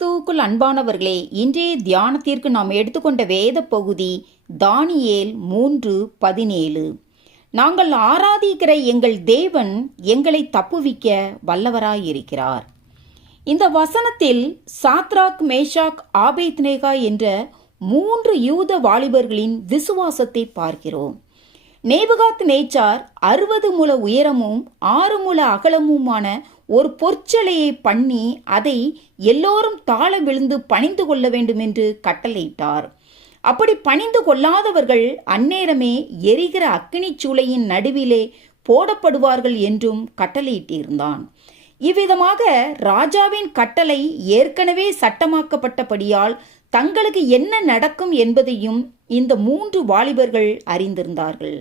கிறிஸ்துவுக்குள் அன்பானவர்களே, இன்றைய தியானத்திற்கு நாம் எடுத்துக்கொண்ட வேத பகுதி தானியேல் 3:17. நாங்கள் ஆராதிக்கிற எங்கள் தேவன் எங்களை தப்புவிக்க வல்லவராயிருக்கிறார். இந்த வசனத்தில் சாத்ராக், மேஷாக், ஆபேத்நேகா என்ற 3 யூத வாலிபர்களின் விசுவாசத்தை பார்க்கிறோம். நேபுகாத் நேச்சார் 60 முழ உயரமும் 6 முழ அகலமுமான ஒரு பொற்சிலையை பண்ணி அதை எல்லோரும் தாழ விழுந்து பணிந்து கொள்ள வேண்டும் என்று கட்டளையிட்டார். அப்படி பணிந்து கொள்ளாதவர்கள் அந்நேரமே எரிகிற அக்கினி சூளையின் நடுவிலே போடப்படுவார்கள் என்றும் கட்டளையிட்டிருந்தான். இவ்விதமாக ராஜாவின் கட்டளை ஏற்கனவே சட்டமாக்கப்பட்டபடியால் தங்களுக்கு என்ன நடக்கும் என்பதையும் இந்த 3 வாலிபர்கள் அறிந்திருந்தார்கள்.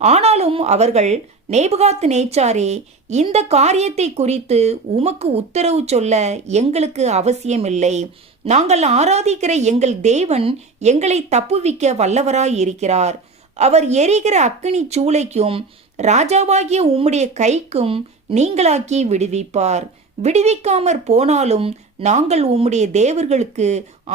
ஆனாலும் அவர்கள், நேபுகாத் நேச்சாரே, இந்த காரியத்தை குறித்து உமக்கு உத்தரவு சொல்ல எங்களுக்கு அவசியமில்லை. நாங்கள் ஆராதிக்கிற எங்கள் தேவன் எங்களை தப்புவிக்க வல்லவராயிருக்கிறார். அவர் எரிகிற அக்கினி சூளைக்கும் ராஜாவாகிய உம்முடைய கைக்கும் நீங்களாக்கி விடுவிப்பார். விடுவிக்காமற் போனாலும் நாங்கள் உம்முடைய தேவர்களுக்கு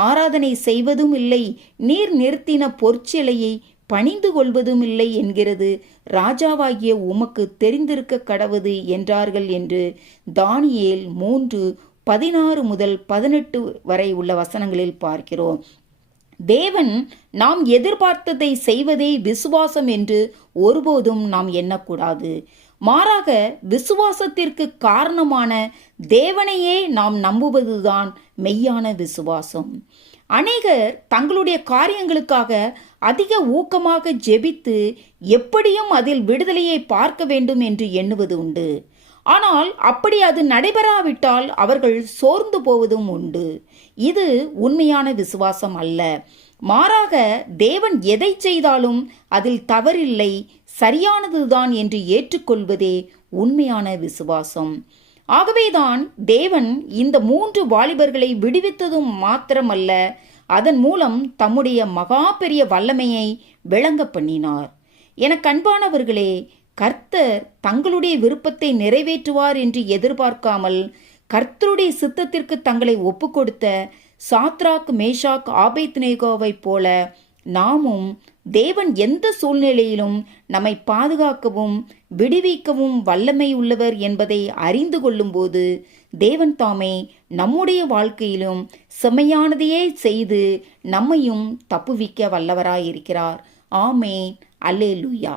ஆராதனை செய்வதும் இல்லை, நீர் நிறுத்தின பொற்சிலையை பணிந்து கொள்வதும் இல்லை என்கிறது ராஜாவாகிய உமக்கு தெரிந்திருக்க கடவுது என்றார்கள் என்று தானியேல் 3:16 முதல் 18 வரை உள்ள வசனங்களில் பார்க்கிறோம். தேவன் நாம் எதிர்பார்த்ததை செய்வதே விசுவாசம் என்று ஒருபோதும் நாம் எண்ணக்கூடாது. மாறாக விசுவாசத்திற்கு காரணமான தேவனையே நாம் நம்புவதுதான் மெய்யான விசுவாசம். அநேகர் தங்களுடைய காரியங்களுக்காக அதிக ஊக்கமாக ஜெபித்து எப்படியும் அதில் விடுதலையை பார்க்க வேண்டும் என்று எண்ணுவது உண்டு. ஆனால் அப்படி அது நடைபெறாவிட்டால் அவர்கள் சோர்ந்து போவதும் உண்டு. இது உண்மையான விசுவாசம் அல்ல. மாறாக தேவன் எதை செய்தாலும் அதில் தவறில்லை, சரியானதுதான் என்று ஏற்றுக்கொள்வதே உண்மையான விசுவாசம். ஆகவேதான் தேவன் இந்த 3 வாலிபர்களை விடுவித்ததும் மாத்திரமல்ல, அதன் மூலம் தம்முடைய மகா பெரிய வல்லமையை விளங்க பண்ணினார். எனக்கு அன்பானவர்களே, கர்த்தர் தங்களுடைய விருப்பத்தை நிறைவேற்றுவார் என்று எதிர்பார்க்காமல் கர்த்தருடைய சித்தத்திற்கு தங்களை ஒப்புக்கொடுத்த சாத்ராக், மேஷாக், ஆபேத்நேகோவை போல நாமும் தேவன் எந்த சூழ்நிலையிலும் நம்மை பாதுகாக்கவும் விடுவிக்கவும் வல்லமை உள்ளவர் என்பதை அறிந்து கொள்ளும்போது தேவன் தாமே நம்முடைய வாழ்க்கையிலும் செம்மையானதையே செய்து நம்மையும் தப்புவிக்க வல்லவராயிருக்கிறார். ஆமென். அல்லேலூயா.